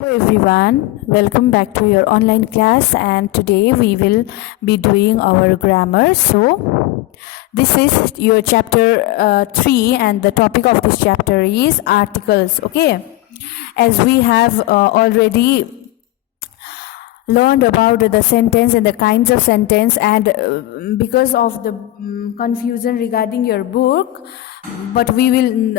Hello everyone, welcome back to your online class, and today we will be doing our grammar. So this is your chapter 3 and the topic of this chapter is articles. Okay, as we have already learned about the sentence and the kinds of sentence, and because of the confusion regarding your book, but we will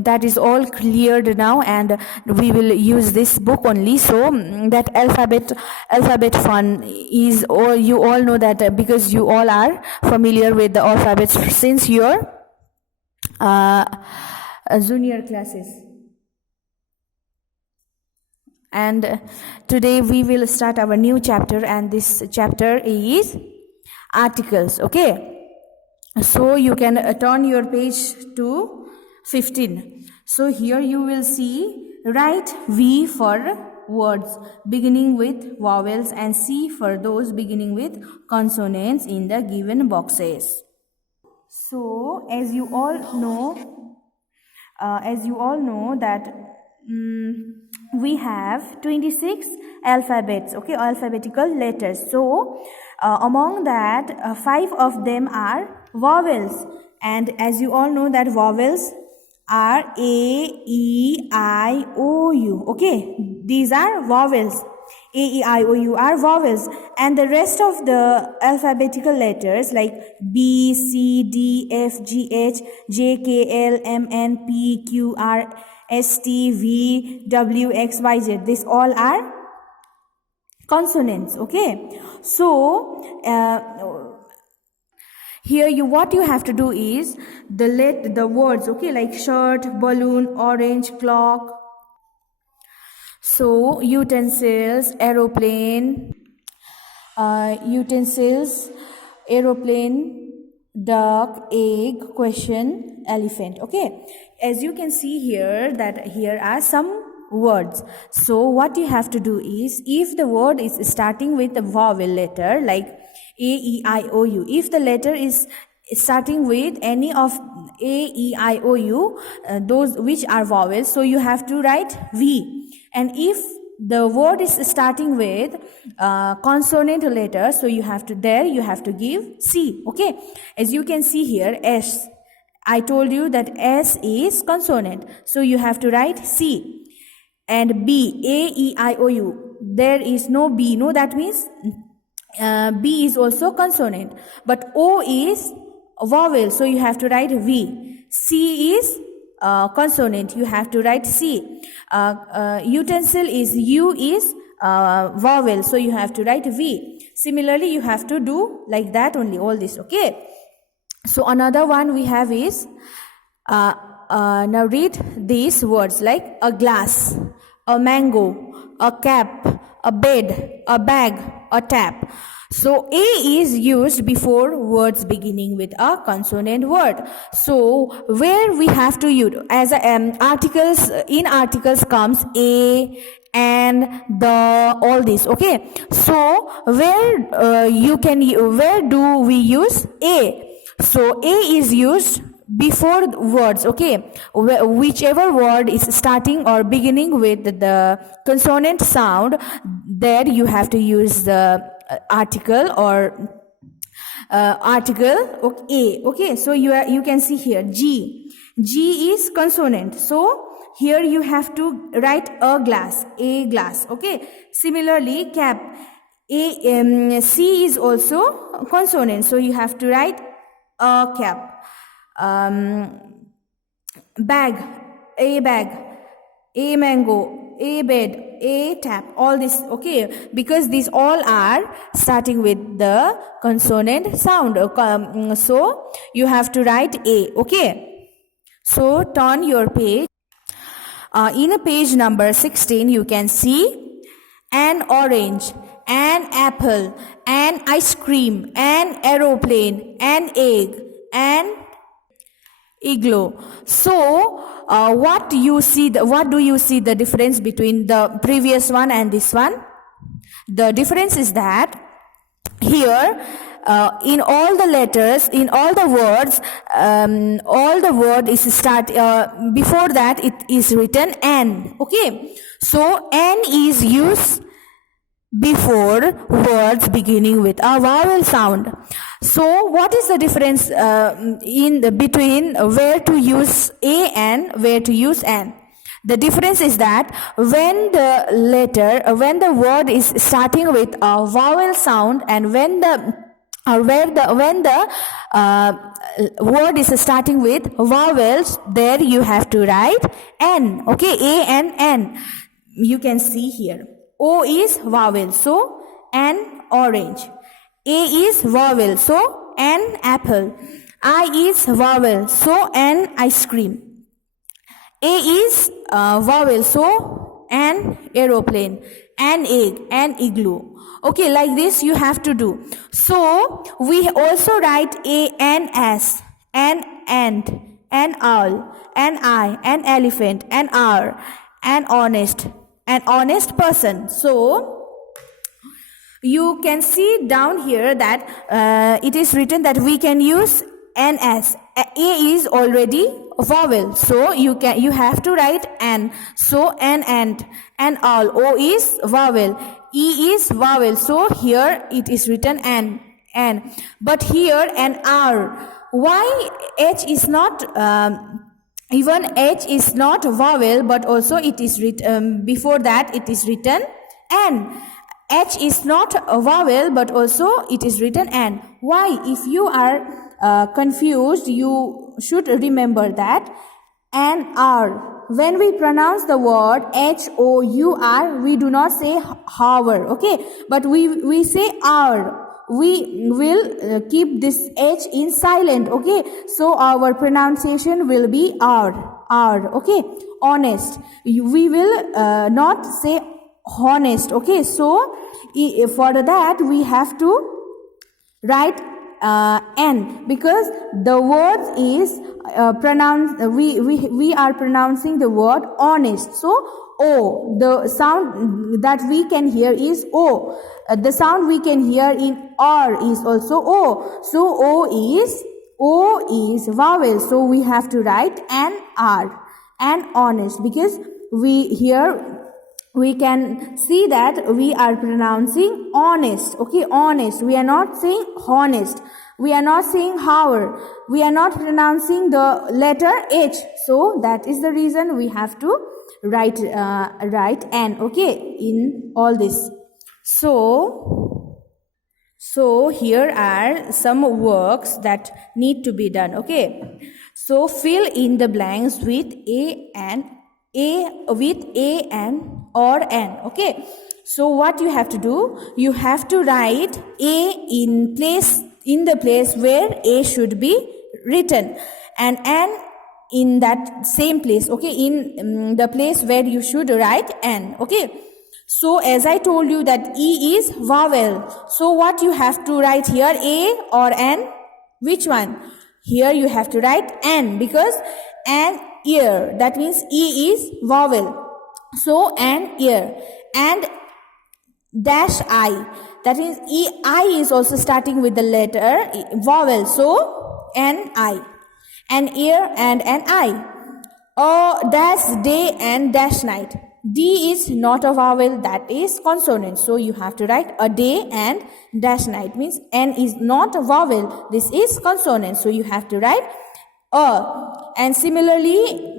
that is all cleared now, and we will use this book only. So that alphabet fun is all, you all know that, because you all are familiar with the alphabets since your junior classes. And today we will start our new chapter, and this chapter is articles. Okay, so you can turn your page to 15. So here you will see, write V for words beginning with vowels and C for those beginning with consonants in the given boxes. So as you all know that we have 26 alphabets, okay, alphabetical letters. So among that, 5 of them are vowels, and as you all know that vowels are A, E, I, O, U. Okay, these are vowels. A, E, I, O, U are vowels, and the rest of the alphabetical letters like B, C, D, F, G, H, J, K, L, M, N, P, Q, R, S, T, V, W, X, Y, Z. These all are consonants. Okay, so here what you have to do is the words, okay, like shirt, balloon, orange, clock. So utensils, aeroplane, duck, egg, question, elephant. Okay, as you can see here that here are some words. So what you have to do is, if the word is starting with a vowel letter like A, E, I, O, U, if the letter is starting with any of A, E, I, O, U, those which are vowels, so you have to write V. And if the word is starting with consonant letter, so you have to give C. Okay, as you can see here, S, I told you that S is consonant, so you have to write C. And B, A, E, I, O, U, there is no B. No, that means B is also consonant, but O is a vowel, so you have to write V. C is consonant, you have to write C. Utensil is U is vowel, so you have to write V. Similarly, you have to do like that only, all this. Okay, so another one we have is now read these words like a glass, a mango, a cap, a bed, a bag, a tap. So A is used before words beginning with a consonant word. So where we have to use as articles, in articles comes A, and the, all this. Okay, so where do we use A? So A is used before words. Okay, whichever word is starting or beginning with the consonant sound, there you have to use the article or article A. Okay, so you can see here G is consonant, so here you have to write a glass, Okay, similarly cap, C is also consonant, so you have to write a cap. Bag, a mango, a bed, a tap, all this. Okay, because these all are starting with the consonant sound, so you have to write A. Okay, so turn your page. In a page number 16, you can see an orange, an apple, an ice cream, an aeroplane, an egg, an igloo. So what do you see the difference between the previous one and this one? The difference is that here in all the letters, in all the words, all the word is start before that it is written an. Okay, So N is used before words beginning with a vowel sound. So what is the difference between where to use A and where to use N? The difference is that when the word is starting with a vowel sound, and when the word is starting with vowels, there you have to write N. Okay, A and N. You can see here. O is vowel, so N orange. A is vowel, so N apple. I is vowel, so N ice cream. A is vowel, so N aeroplane. An egg, an igloo. Okay, like this you have to do. So we also write A, N as an ant, an owl, an eye, an elephant, an hour, an honest person. So you can see down here that it is written that we can use N as. A is already a vowel, so you have to write N. So an ant, an owl. O is vowel. E is vowel, so here it is written N. But here an R. Why H is not even H is not vowel, but also it is written before that it is written N. H is not a vowel, but also it is written N. Why? If you are confused, you should remember that N R. When we pronounce the word H-O-U-R, we do not say hour, okay? But we say R. We will keep this H in silent, okay? So our pronunciation will be R, okay? Honest. We will not say honest, okay? So for that we have to write N, because the word is pronounced. We are pronouncing the word honest. So O, the sound that we can hear is O. The sound we can hear in R is also O. So O is vowel. So we have to write N R, and honest, because we can see that we are pronouncing honest, okay? Honest. We are not saying honest. We are not saying hour. We are not pronouncing the letter H. So that is the reason we have to write N, okay, in all this. So here are some works that need to be done, okay? So fill in the blanks with A or N, okay? So what you have to do, you have to write A in the place where A should be written, and N in that same place, okay, in the place where you should write N, okay? So as I told you that E is vowel, so what you have to write here, A or N? Which one? Here you have to write N, because an ear, that means E is vowel, so an ear. And dash I, that means I is also starting with the letter vowel, so an I. An ear and an eye. Dash day and dash night. D is not a vowel, that is consonant, so you have to write a day and dash night, means N is not a vowel, this is consonant, so you have to write a. And similarly,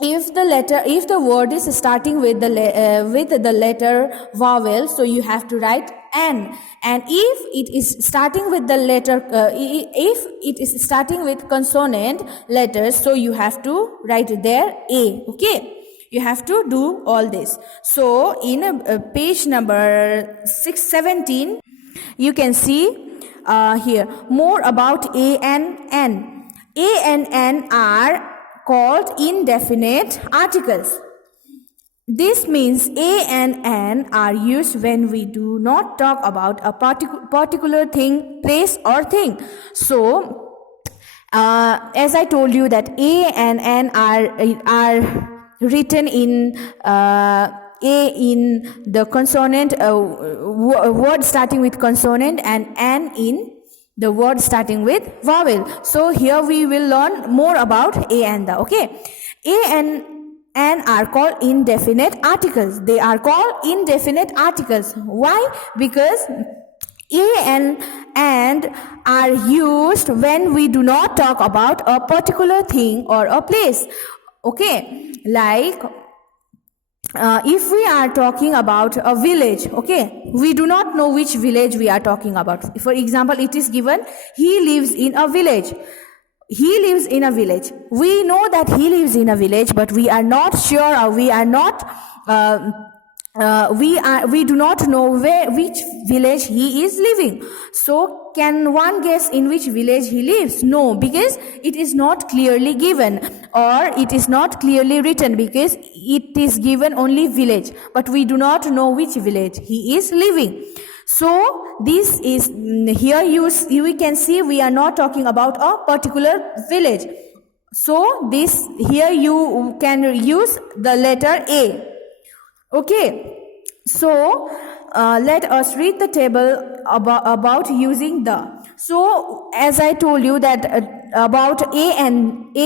if the word is starting with the letter vowel, so you have to write N. And if it is starting with the letter if it is starting with consonant letters, so you have to write there A, okay? You have to do all this. So in page number 617, you can see here more about A and N. A and N are called indefinite articles. This means A and N are used when we do not talk about a particular thing, place or thing. So as I told you that A and N are written in A in the consonant word starting with consonant, and N in the word starting with vowel. So here we will learn more about A and the, okay? A and and are called indefinite articles. They are called indefinite articles. Why? Because a and are used when we do not talk about a particular thing or a place. Okay, like if we are talking about a village, okay, we do not know which village we are talking about. For example, it is given, he lives in a village. He lives in a village. We know that he lives in a village, but we are not sure, or we are not we do not know which village he is living. So can one guess in which village he lives? No, because it is not clearly given, or it is not clearly written, because it is given only village, but we do not know which village he is living. So this is, here we can see we are not talking about a particular village. So this, here you can use the letter A. Okay, so let us read the table about using the. So as I told you that about a and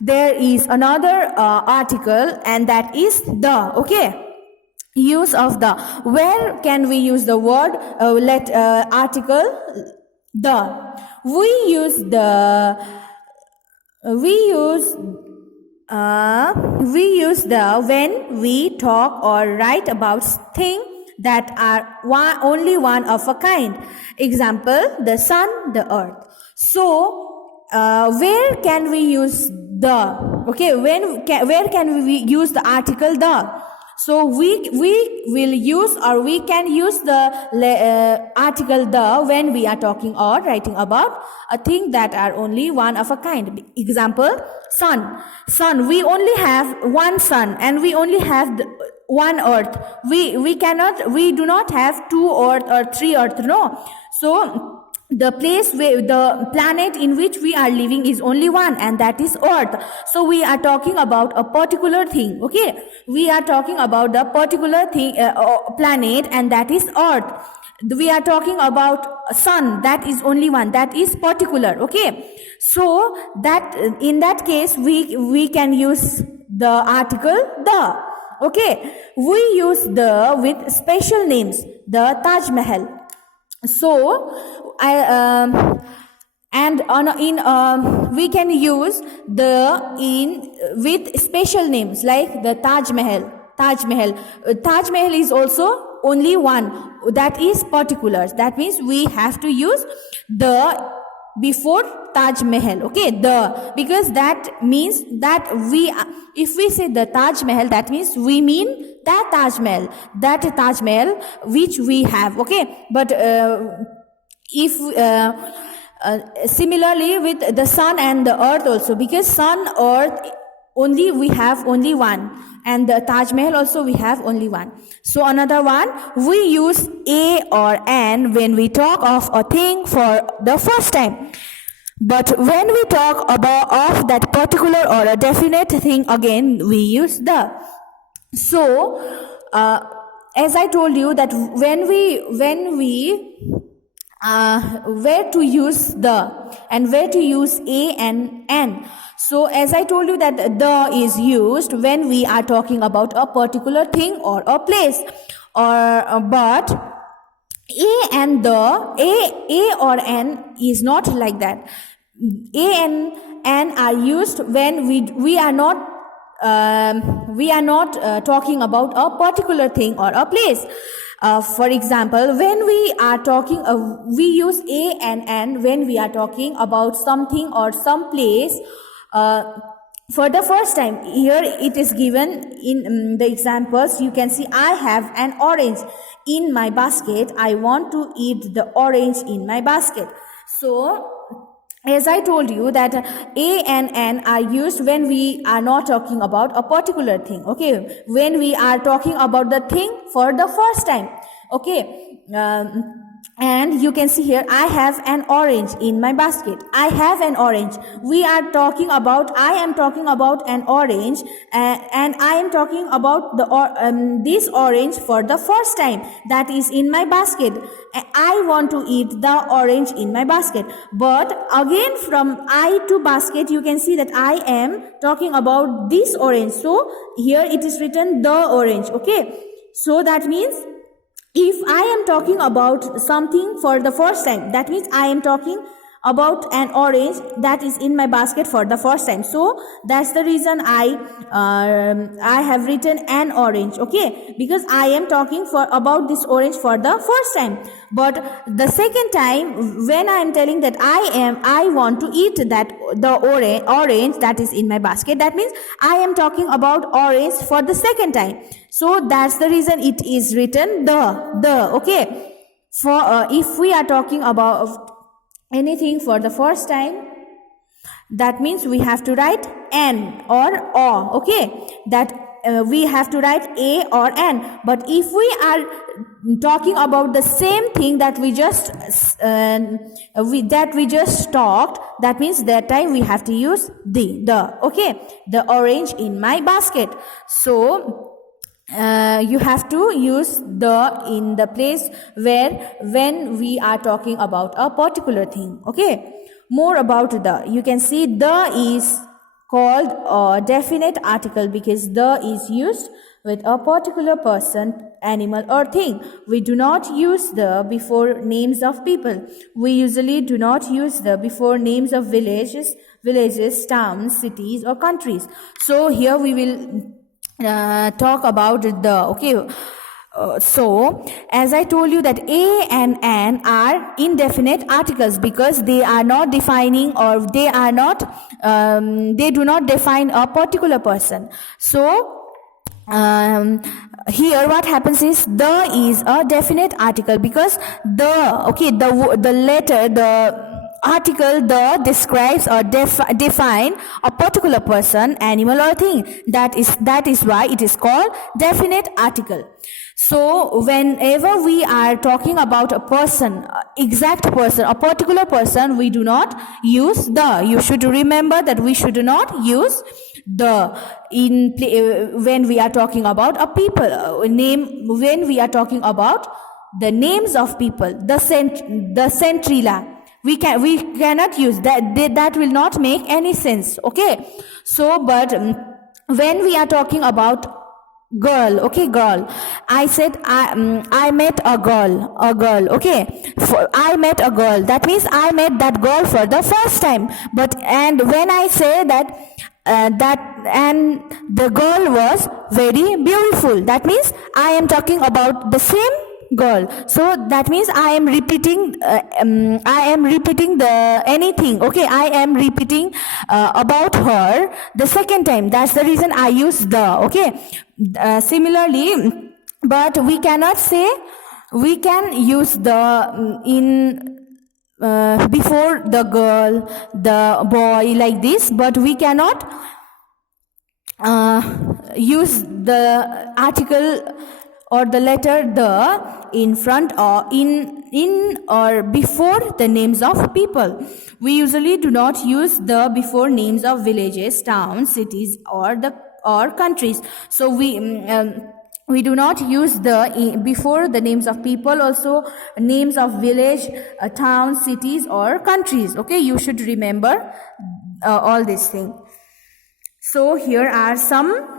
there is another article, and that is the. Okay, use of the. Where can we use the word article the? We use the when we talk or write about things that are only one of a kind. Example, the sun, the earth. So where can we use the? Okay, where can we use the article the? So we will use, or we can use the article the when we are talking or writing about a thing that are only one of a kind. Example, sun. Sun, we only have one sun, and we only have one earth. We do not have two earth or three earth, no. So the place where the planet in which we are living is only one, and that is earth. So we are talking about a particular thing. Okay, we are talking about the particular thing, planet, and that is earth. We are talking about sun, that is only one, that is particular. Okay, so that in that case we can use the article the. Okay, we use the with special names. The Taj Mahal. So we can use the in with special names, like the Taj Mahal. Taj Mahal is also only one, that is particulars. That means we have to use the before Taj Mahal. Okay, the, because that means that if we say the Taj Mahal, that means we mean that Taj Mahal which we have. Okay, but if similarly with the sun and the earth also, because sun, earth, only we have only one, and the Taj Mahal also we have only one. So another one, we use a or an when we talk of a thing for the first time. But when we talk of that particular or a definite thing, again we use the. So as I told you that when we where to use the and where to use a and an. So as I told you that the is used when we are talking about a particular thing or a place, or but a and the a or an is not like that. A and an are used when we are not talking about a particular thing or a place. For example, when we are talking, we use a and an when we are talking about something or some place for the first time. Here it is given in the examples. You can see, I have an orange in my basket. I want to eat the orange in my basket. So as I told you that a and an are used when we are not talking about a particular thing. Okay, when we are talking about the thing for the first time. Okay, and you can see here, I have an orange in my basket. I have an orange. I am talking about an orange, and I am talking about this orange for the first time that is in my basket. I want to eat the orange in my basket. But again, from I to basket, you can see that I am talking about this orange. So here it is written the orange. Okay. So that means, if I am talking about something for the first time, that means I am talking about an orange that is in my basket for the first time. So that's the reason I have written an orange, okay, because I am talking about this orange for the first time. But the second time, when I am telling that I want to eat the orange that is in my basket, that means I am talking about orange for the second time. So that's the reason it is written the, okay. For if we are talking about anything for the first time, that means we have to write n or o, okay, that we have to write a or n. But if we are talking about the same thing that we just talked, that means that time we have to use the, okay, the orange in my basket. So you have to use the in the place when we are talking about a particular thing, okay. More about the, you can see the is called a definite article because the is used with a particular person, animal or thing. We do not use the before names of people. We usually do not use the before names of villages, towns, cities or countries. So here we will talk about the, okay. So as I told you that a and an are indefinite articles because they are not defining, or they are not they do not define a particular person. So here what happens is the is a definite article because the letter, the article the describes or define a particular person, animal or thing. That is why it is called definite article. So whenever we are talking about a person, exact person, a particular person, we do not use the. You should remember that we should not use the when we are talking about a people name. When we are talking about the names of people, the centrila, we cannot use that. That will not make any sense, okay. So but when we are talking about girl, okay, girl, I said I met a girl, okay. I met a girl, that means I met that girl for the first time. And when I say that and the girl was very beautiful, that means I am talking about the same girl. So that means I am repeating the anything, okay. I am repeating about her the second time. That's the reason I use the, okay. Similarly, but we cannot say, we can use the in before the girl, the boy, like this, but we cannot use the article or the letter the in front or in or before the names of people. We usually do not use the before names of villages, towns, cities or countries. So we do not use the before the names of people, also names of village, towns, cities or countries, okay. You should remember all these things. So here are some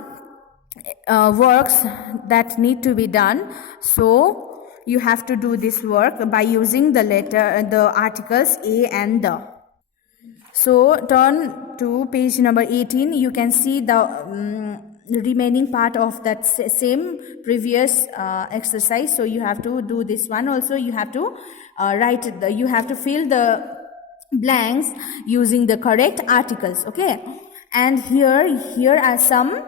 works that need to be done. So you have to do this work by using the articles a and the. So turn to page number 18. You can see the remaining part of that same previous exercise. So you have to do this one also. You have to you have to fill the blanks using the correct articles, okay. And here are some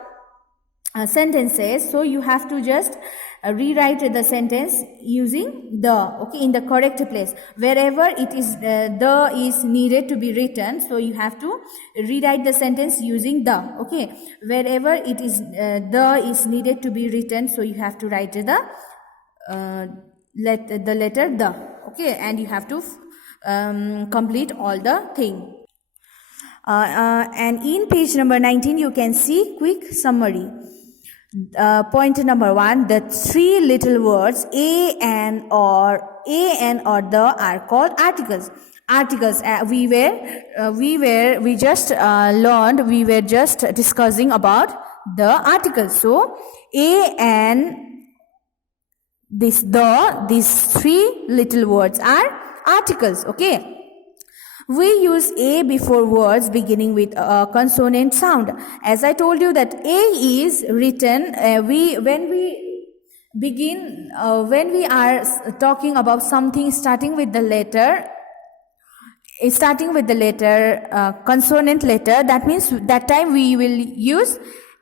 sentences. So you have to just rewrite the sentence using the, okay, in the correct place. Wherever it is the is needed to be written, so you have to rewrite the sentence using the, okay. Wherever it is the is needed to be written, so you have to write the letter the. Okay, and you have to complete all the thing. And in page number 19, you can see quick summary. Point number 1, the three little words a and or the are called articles. Articles, we were just discussing about the articles. So a and these three little words are articles. Okay, we use a before words beginning with a consonant sound. As I told you that a is written when we are talking about something starting with the letter consonant letter, that means that time we will use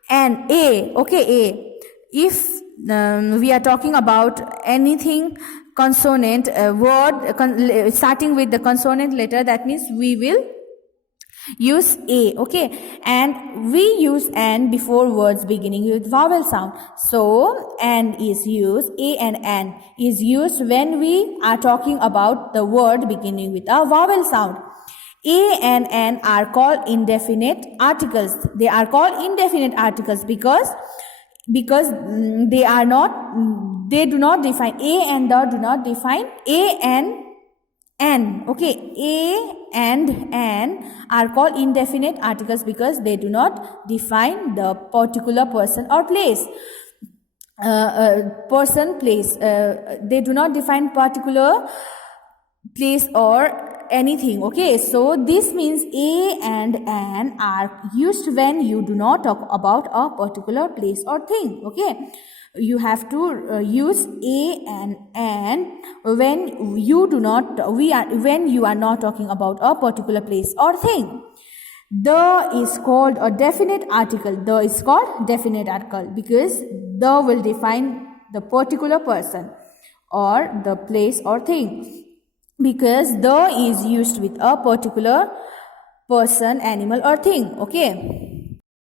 an a. Okay, a. If we are talking about anything consonant word starting with the consonant letter, that means we will use a. Okay, and we use an before words beginning with vowel sound. So an is used, a and an is used when we are talking about the word beginning with a vowel sound. A and an are called indefinite articles. They are called indefinite articles because they do not define. A and the do not define. A and an. Okay, a and an are called indefinite articles because they do not define the particular person or place. They do not define particular place or anything. Okay, so this means a and an are used when you do not talk about a particular place or thing. Okay, you have to use a and an when you are not talking about a particular place or thing. The is called a definite article. The is called definite article because the will define the particular person or the place or thing, because the is used with a particular person, animal or thing. Okay,